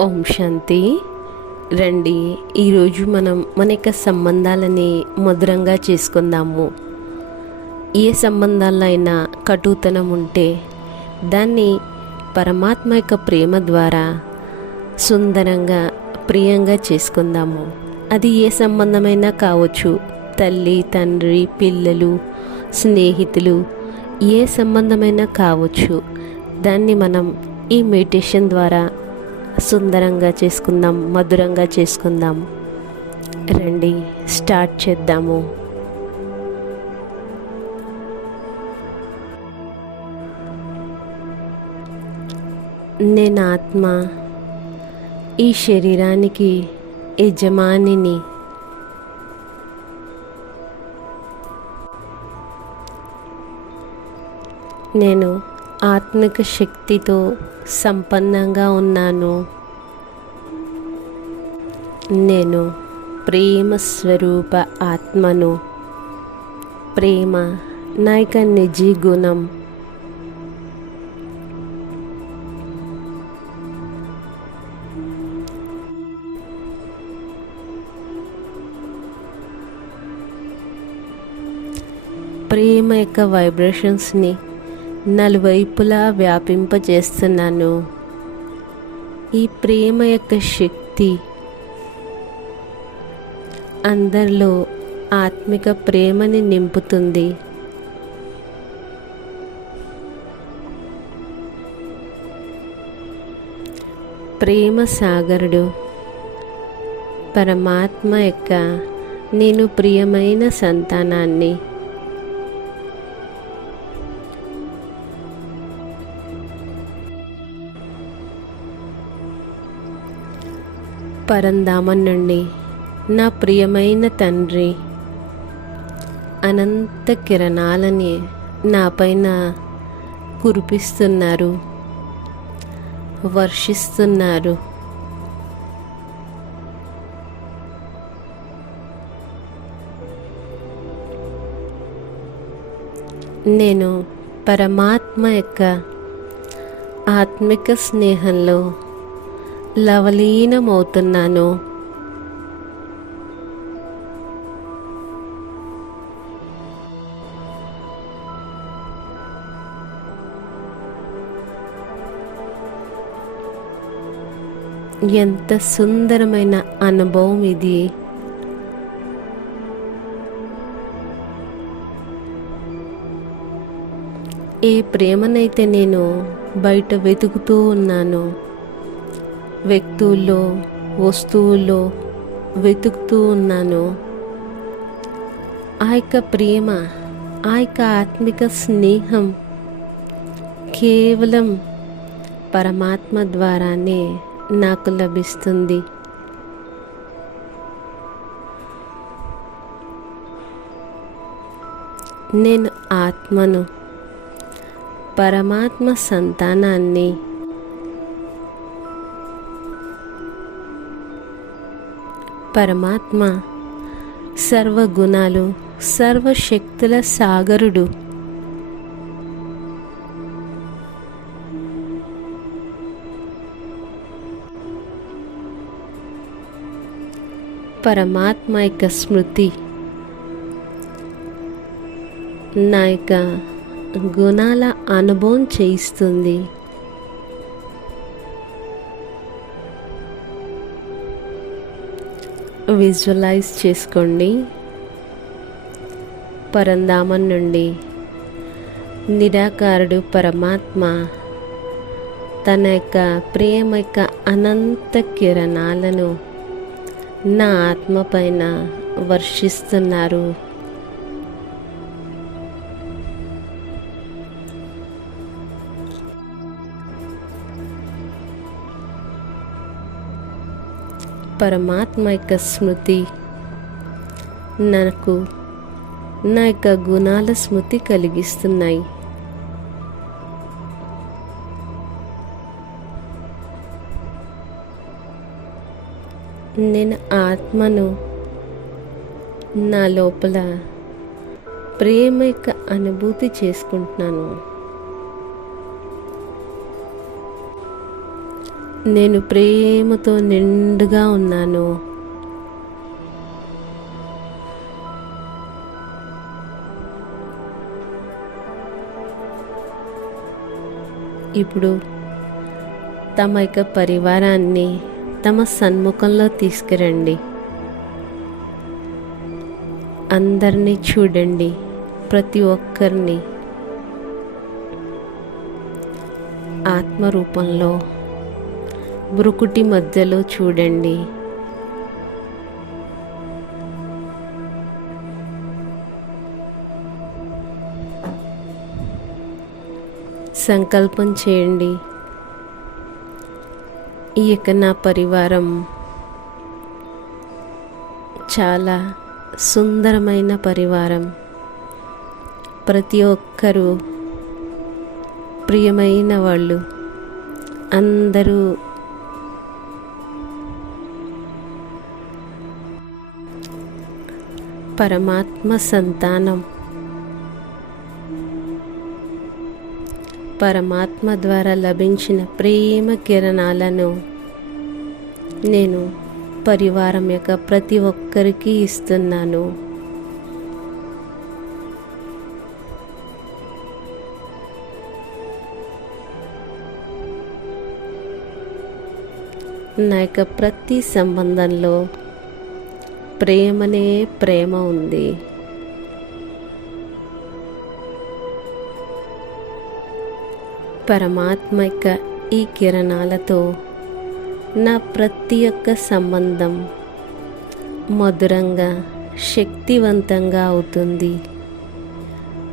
ఓం శాంతి. రండి ఈరోజు మనం మన యొక్క సంబంధాలని మధురంగా చేసుకుందాము. ఏ సంబంధాల్లో అయినా కటుతనం ఉంటే దాన్ని పరమాత్మ యొక్క ప్రేమ ద్వారా సుందరంగా ప్రియంగా చేసుకుందాము. అది ఏ సంబంధమైనా కావచ్చు. తల్లి తండ్రి పిల్లలు స్నేహితులు ఏ సంబంధమైనా కావచ్చు. దాన్ని మనం ఈ మెడిటేషన్ ద్వారా సుందరంగా చేసుకుందాం మధురంగా చేసుకుందాం. రండి స్టార్ట్ చేద్దాము. నేను ఆత్మ ఈ శరీరానికి యజమానిని. నేను ఆత్మిక శక్తితో సంపన్నంగా ఉన్నాను. నేను ప్రేమ స్వరూప ఆత్మను ప్రేమ నా యొక్క నిజీ గుణం. ప్రేమ యొక్క వైబ్రేషన్స్ని నలువైపులా వ్యాపింపజేస్తున్నాను. ఈ ప్రేమ యొక్క శక్తి అందరిలో ఆత్మిక ప్రేమని నింపుతుంది. ప్రేమ సాగరుడు పరమాత్మ యొక్క నేను ప్రియమైన సంతానాన్ని పరంధామం నుండి నా ప్రియమైన తండ్రి అనంత కిరణాలని నాపైన కురిపిస్తున్నారు వర్షిస్తున్నారు. నేను పరమాత్మ యొక్క ఆత్మిక స్నేహంలో లవలీనమవుతున్నాను. ఎంత సుందరమైన అనుభవం ఇది. ఏ ప్రేమనైతే నేను బయట వెతుకుతూ ఉన్నాను వ్యక్తుల్లో వస్తువుల్లో వెతుకుతూ ఉన్నాను. ఆ యొక్క ప్రేమ ఆ యొక్క ఆత్మిక స్నేహం కేవలం పరమాత్మ ద్వారానే నాకు లభిస్తుంది. నేను ఆత్మను పరమాత్మ సంతానాన్ని పరమాత్మ సర్వగుణాలు సర్వశక్తుల సాగరుడు. పరమాత్మ యొక్క స్మృతి. నా యొక్క గుణాల అనుభవం చేయిస్తుంది. విజువలైజ్ చేసుకోండి. పరంధామం నుండి నిరాకారుడు పరమాత్మ తన యొక్క ప్రేమ యొక్క అనంత కిరణాలను నా ఆత్మ పైన వర్షిస్తున్నారు. పరమాత్మ యొక్క స్మృతి. నాకు నా యొక్క గుణాల స్మృతి కలిగిస్తున్నాయి. నేను ఆత్మను నా లోపల ప్రేమ యొక్క అనుభూతి చేసుకుంటున్నాను. నేను ప్రేమతో నిండుగా ఉన్నాను. ఇప్పుడు తమ యొక్క పరివారాన్ని తమ సన్ముఖంలో తీసుకురండి. అందరినీ చూడండి ప్రతి ఒక్కరిని. ఆత్మరూపంలో బ్రుకుటి మధ్యలో చూడండి. సంకల్పం చేయండి. ఈ యొక్క నా పరివారం చాలా సుందరమైన పరివారం. ప్రతి ఒక్కరూ ప్రియమైన వాళ్ళు అందరూ పరమాత్మ సంతానం. పరమాత్మ ద్వారా లభించిన ప్రేమ కిరణాలను నేను పరివారం యొక్క ప్రతి ఒక్కరికి ఇస్తున్నాను. నా యొక్క ప్రతి సంబంధంలో ప్రేమనే ప్రేమ ఉంది. పరమాత్మ యొక్క ఈ కిరణాలతో నా ప్రతి ఒక్క సంబంధం మధురంగా శక్తివంతంగా అవుతుంది.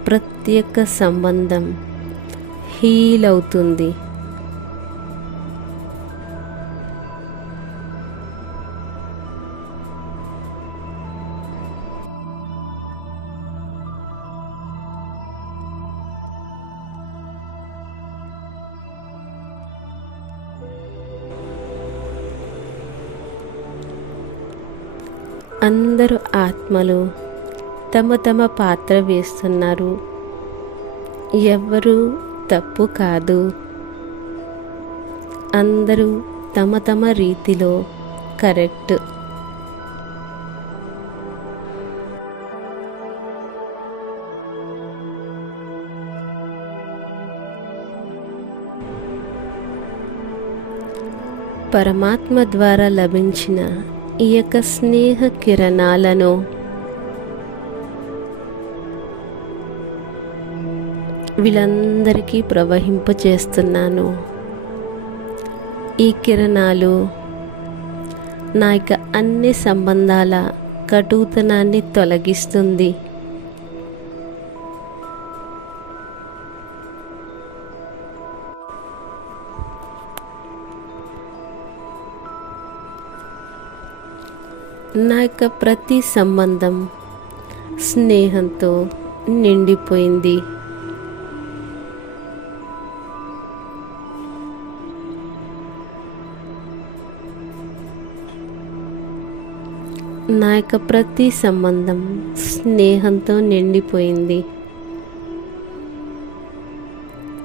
ప్రతి ఒక్క సంబంధం హీల్ అవుతుంది అందరూ ఆత్మలు తమ తమ పాత్ర వేస్తున్నారు. ఎవ్వరూ తప్పు కాదు. అందరూ తమ తమ రీతిలో కరెక్ట్. పరమాత్మ ద్వారా లభించిన ఈ యొక్క స్నేహ కిరణాలను. వీళ్ళందరికీ ప్రవహింపచేస్తున్నాను. ఈ కిరణాలు నా యొక్క అన్ని సంబంధాల కటుతనాన్ని తొలగిస్తుంది. నా యొక్క ప్రతి సంబంధం స్నేహంతో నిండిపోయింది. నా యొక్క ప్రతి సంబంధం స్నేహంతో నిండిపోయింది.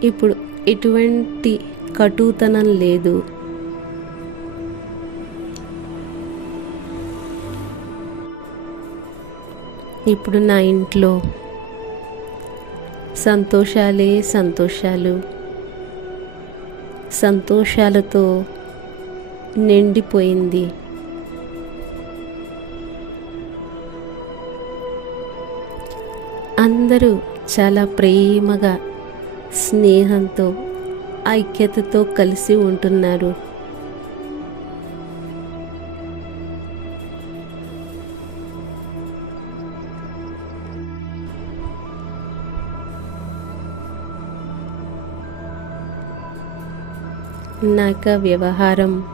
ఇప్పుడు ఎటువంటి కటుతనం లేదు. ఇప్పుడు నా ఇంట్లో సంతోషాలే సంతోషాలు. సంతోషాలతో నిండిపోయింది. అందరూ చాలా ప్రేమగా స్నేహంతో ఐక్యతతో కలిసి ఉంటున్నారు. నాక వ్యవహారం.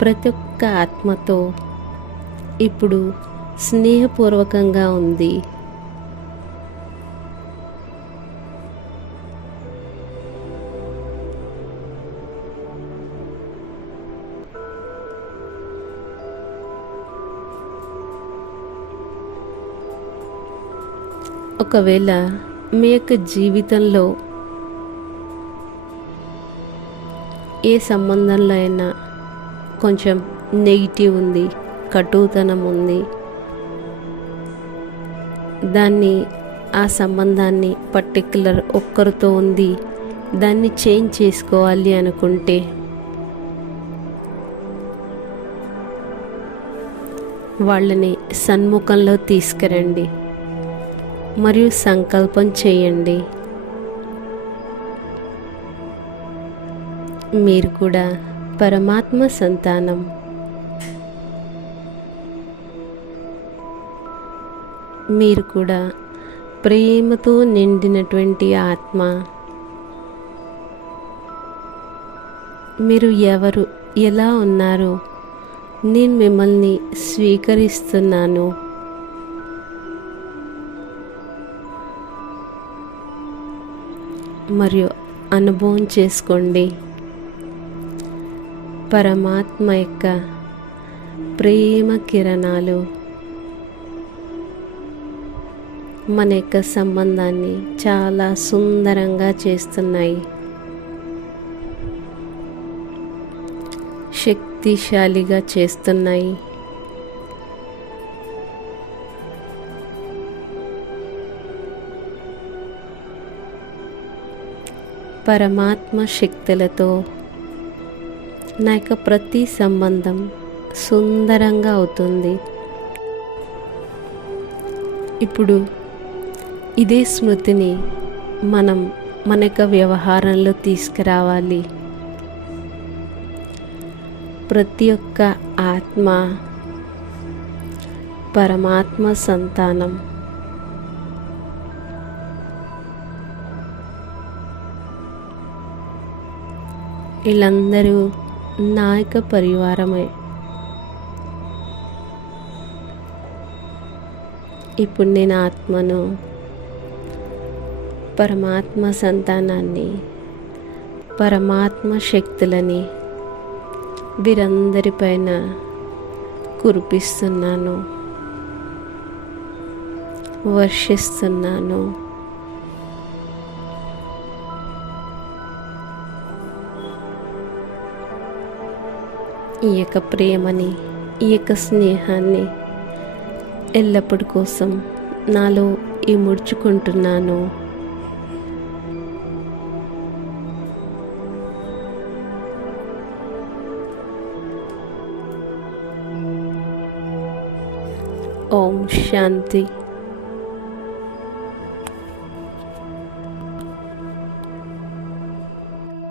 ప్రతి ఒక్క ఆత్మతో ఇప్పుడు స్నేహపూర్వకంగా ఉంది. ఒకవేళ మీ యొక్క జీవితంలో ఏ సంబంధంలో అయినా కొంచెం నెగిటివ్ ఉంది కటుతనం ఉంది. దాన్ని ఆ సంబంధాన్ని పర్టికులర్ ఒక్కరితో ఉంది దాన్ని చేంజ్ చేసుకోవాలి అనుకుంటే. వాళ్ళని సన్ముఖంలో తీసుకురండి. మరియు సంకల్పం చేయండి. మీరు కూడా పరమాత్మ సంతానం. మీరు కూడా ప్రేమతో నిండినటువంటి ఆత్మ. మీరు ఎవరు ఎలా ఉన్నారో నేను మిమ్మల్ని స్వీకరిస్తున్నాను. మరియు అనుభవం చేసుకోండి. పరమాత్మ యొక్క ప్రేమ కిరణాలు మన యొక్క సంబంధాన్ని చాలా సుందరంగా చేస్తున్నాయి. శక్తిశాలిగా చేస్తున్నాయి. పరమాత్మ శక్తులతో నా యొక్క ప్రతి సంబంధం సుందరంగా అవుతుంది. ఇప్పుడు ఇదే స్మృతిని మనం మన యొక్క వ్యవహారంలో తీసుకురావాలి. ప్రతి ఒక్క ఆత్మ పరమాత్మ సంతానం. వీళ్ళందరూ నాయక పరివారమే. ఇప్పుడు నేను ఆత్మను పరమాత్మ సంతానాన్ని పరమాత్మ శక్తులని వీరందరిపైన కురిపిస్తున్నాను వర్షిస్తున్నాను ఈ యొక్క ప్రేమని ఈ యొక్క స్నేహాన్ని ఎల్లప్పటి కోసం నాలో ఇముడ్చుకుంటున్నాను ఓం శాంతి.